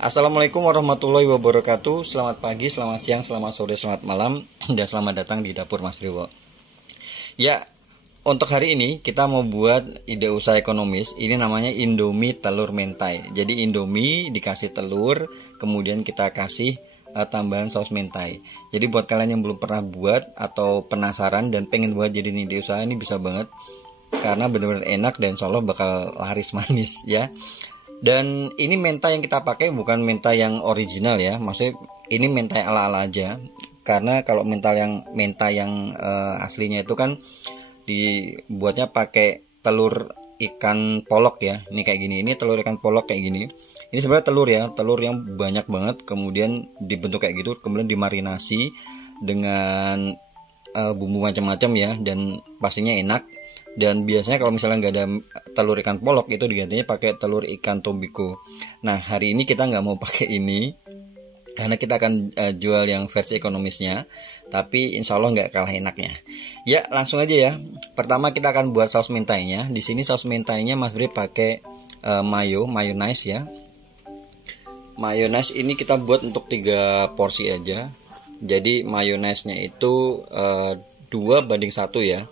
Assalamualaikum warahmatullahi wabarakatuh. Selamat pagi, selamat siang, selamat sore, selamat malam, dan selamat datang di dapur Mas Priwo. Ya, untuk hari ini kita mau buat ide usaha ekonomis. Ini namanya Indomie telur mentai. Jadi Indomie dikasih telur, kemudian kita kasih tambahan saus mentai. Jadi buat kalian yang belum pernah buat atau penasaran dan pengen buat jadi ide usaha, ini bisa banget karena benar-benar enak dan insya Allah bakal laris manis ya. Dan ini mentai yang kita pakai bukan mentai yang original ya, maksudnya ini mentai ala-ala aja. Karena kalau mentai yang aslinya itu kan dibuatnya pakai telur ikan polok ya. Ini kayak gini, ini telur ikan polok kayak gini. Ini sebenarnya telur ya, telur yang banyak banget, kemudian dibentuk kayak gitu, kemudian dimarinasi dengan bumbu macam-macam ya, dan pastinya enak. Dan biasanya kalau misalnya nggak ada telur ikan polok itu digantinya pakai telur ikan tobiko. Nah hari ini kita nggak mau pakai ini karena kita akan jual yang versi ekonomisnya, tapi insya Allah nggak kalah enaknya. Ya langsung aja ya. Pertama kita akan buat saus mentainya. Di sini saus mentainya Mas Bri pakai mayonnaise ya. Mayonnaise ini kita buat untuk 3 porsi aja. Jadi mayonnaise-nya itu 2:1 ya.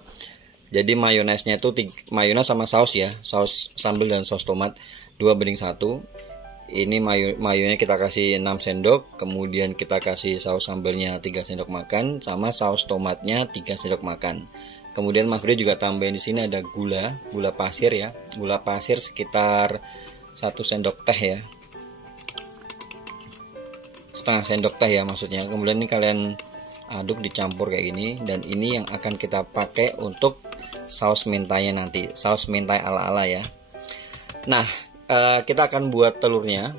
Jadi mayonaise-nya itu mayonaise sama saus ya, saus sambal dan saus tomat 2:1. Ini mayonya kita kasih 6 sendok, kemudian kita kasih saus sambalnya 3 sendok makan, sama saus tomatnya 3 sendok makan. Kemudian Mas Bri juga tambahin di sini ada gula pasir ya, gula pasir sekitar 1 sendok teh ya, setengah sendok teh ya maksudnya. Kemudian ini kalian aduk dicampur kayak gini, dan ini yang akan kita pakai untuk saus mentainya nanti, saus mentai ala-ala ya. Nah kita akan buat telurnya.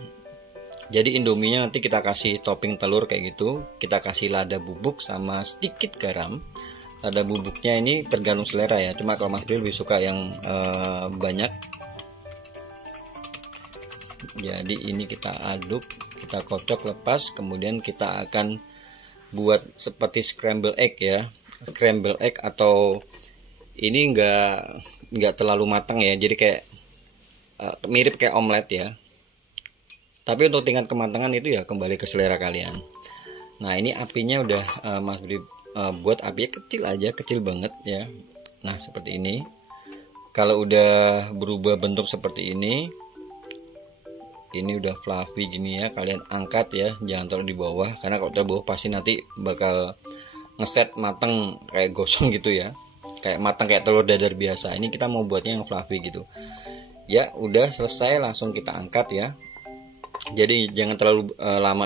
Jadi indominya nanti kita kasih topping telur kayak gitu, kita kasih lada bubuk sama sedikit garam. Lada bubuknya ini tergantung selera ya, cuma kalau Mas Bri lebih suka yang banyak. Jadi ini kita aduk, kita kocok lepas, kemudian kita akan buat seperti scramble egg ya, scramble egg, atau ini nggak terlalu matang ya, jadi kayak mirip kayak omelet ya. Tapi untuk tingkat kematangan itu ya kembali ke selera kalian. Nah ini apinya udah Mas Bri buat apinya kecil aja, kecil banget ya. Nah seperti ini. Kalau udah berubah bentuk seperti ini udah fluffy gini ya, kalian angkat ya, jangan taruh di bawah, karena kalau taruh di bawah pasti nanti bakal ngeset mateng kayak gosong gitu ya, kayak matang kayak telur dadar biasa. Ini kita mau buatnya yang fluffy gitu ya. Udah selesai, langsung kita angkat ya. Jadi jangan terlalu lama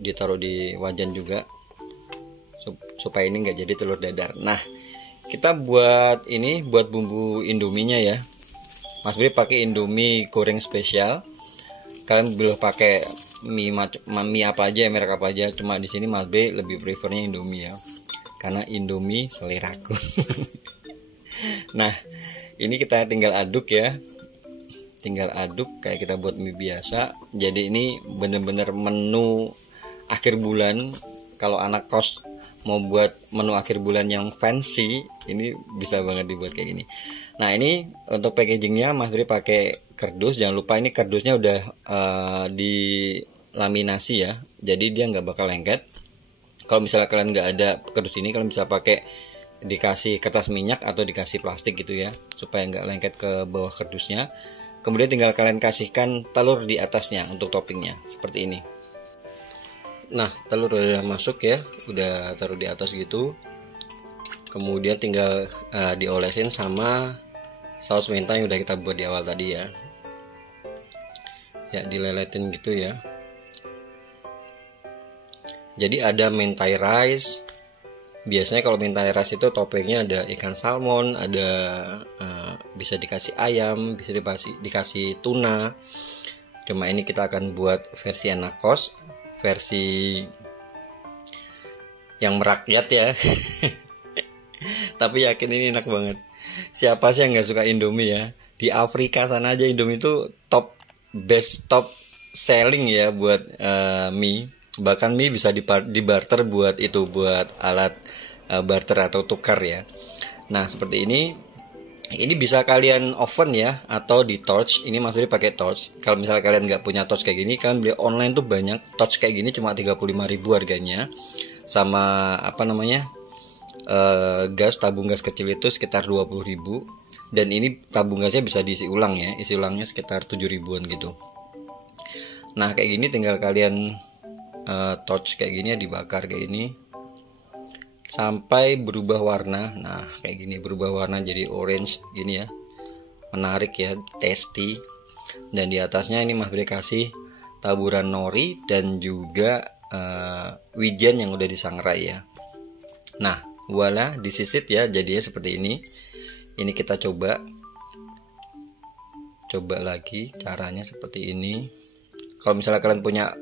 ditaruh di wajan juga, supaya ini nggak jadi telur dadar. Nah kita buat bumbu indominya ya. Mas Bri pakai indomie goreng spesial. Kalian boleh pakai mie apa aja, merek apa aja, cuma di sini Mas Bri lebih prefernya indomie ya, karena indomie seleraku. Nah ini kita tinggal aduk ya, tinggal aduk kayak kita buat mie biasa. Jadi ini bener-bener menu akhir bulan. Kalau anak kos mau buat menu akhir bulan yang fancy, ini bisa banget dibuat kayak gini. Nah ini untuk packagingnya Mas Bri pakai kardus. Jangan lupa ini kardusnya udah dilaminasi ya, jadi dia nggak bakal lengket. Kalau misalnya kalian nggak ada kardus ini, kalian bisa pakai dikasih kertas minyak atau dikasih plastik gitu ya, supaya nggak lengket ke bawah kardusnya. Kemudian tinggal kalian kasihkan telur di atasnya untuk toppingnya seperti ini. Nah telur udah masuk ya, udah taruh di atas gitu. Kemudian tinggal diolesin sama saus mentai yang udah kita buat di awal tadi ya. Ya dileletin gitu ya. Jadi ada mentai rice. Biasanya kalau mentai rice itu toppingnya ada ikan salmon, ada bisa dikasih ayam, bisa dikasih tuna. Cuma ini kita akan buat versi anak kos, versi yang merakyat ya. Tapi yakin ini enak banget. Siapa sih yang nggak suka Indomie ya? Di Afrika sana aja Indomie itu top selling ya buat mie. Bahkan mie bisa dibarter buat itu, buat alat barter atau tukar ya. Nah seperti ini. Ini bisa kalian oven ya, atau di torch. Ini Mas Bri pakai torch. Kalau misalnya kalian nggak punya torch kayak gini, kalian beli online tuh banyak. Torch kayak gini cuma 35.000 harganya. Sama apa namanya, gas, tabung gas kecil itu sekitar 20.000. Dan ini tabung gasnya bisa diisi ulang ya. Isi ulangnya sekitar 7.000-an gitu. Nah kayak gini tinggal kalian torch kayak gini ya, dibakar kayak gini sampai berubah warna. Nah kayak gini berubah warna jadi orange gini ya, menarik ya, tasty. Dan di atasnya ini Mas Bri kasih taburan nori dan juga wijen yang udah disangrai ya. Nah voila, disisit ya, jadinya seperti ini. Ini kita coba lagi caranya seperti ini. Kalau misalnya kalian punya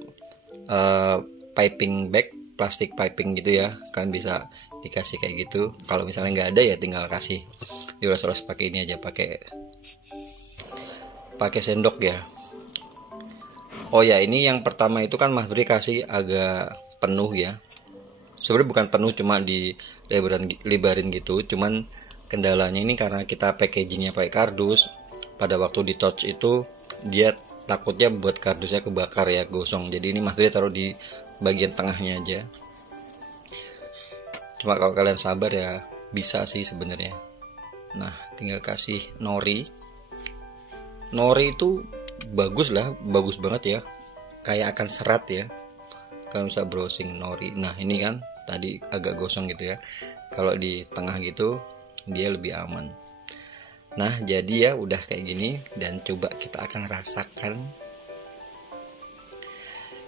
piping bag, plastik piping gitu ya, kalian bisa dikasih kayak gitu. Kalau misalnya nggak ada ya tinggal kasih diulas-ulas pakai ini aja, pakai sendok ya. Oh ya, ini yang pertama itu kan Mas Bri kasih agak penuh ya. Sebenarnya bukan penuh, cuma di lebarin gitu. Cuman kendalanya ini karena kita packagingnya pakai kardus. Pada waktu di touch itu dia takutnya buat kardusnya kebakar ya, gosong. Jadi ini Mas Bri taruh di bagian tengahnya aja. Cuma kalau kalian sabar ya bisa sih sebenarnya. Nah tinggal kasih nori. Nori itu bagus lah, bagus banget ya, kayak akan serat ya. Kalian bisa browsing nori. Nah ini kan tadi agak gosong gitu ya. Kalau di tengah gitu dia lebih aman. Nah jadi ya udah kayak gini, dan coba kita akan rasakan.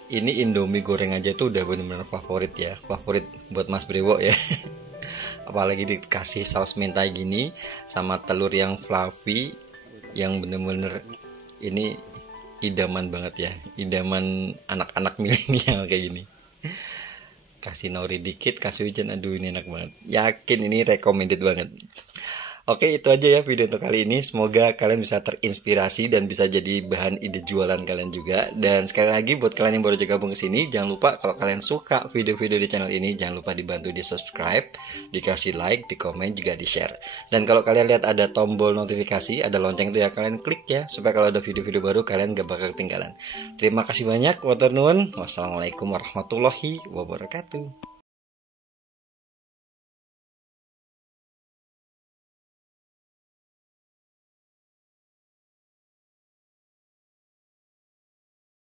Ini Indomie goreng aja tuh udah bener-bener favorit ya, favorit buat Mas Brewo ya. Apalagi dikasih saus mentai gini sama telur yang fluffy, yang bener-bener ini idaman banget ya, idaman anak-anak milenial kayak gini. Kasih nori dikit, kasih wijen, aduh ini enak banget. Yakin ini recommended banget. Oke, itu aja ya video untuk kali ini. Semoga kalian bisa terinspirasi dan bisa jadi bahan ide jualan kalian juga. Dan sekali lagi buat kalian yang baru aja gabung ke sini, jangan lupa kalau kalian suka video-video di channel ini, jangan lupa dibantu di subscribe, dikasih like, di komen, juga di share. Dan kalau kalian lihat ada tombol notifikasi, ada lonceng itu ya, kalian klik ya, supaya kalau ada video-video baru kalian gak bakal ketinggalan. Terima kasih banyak. Wassalamualaikum warahmatullahi wabarakatuh.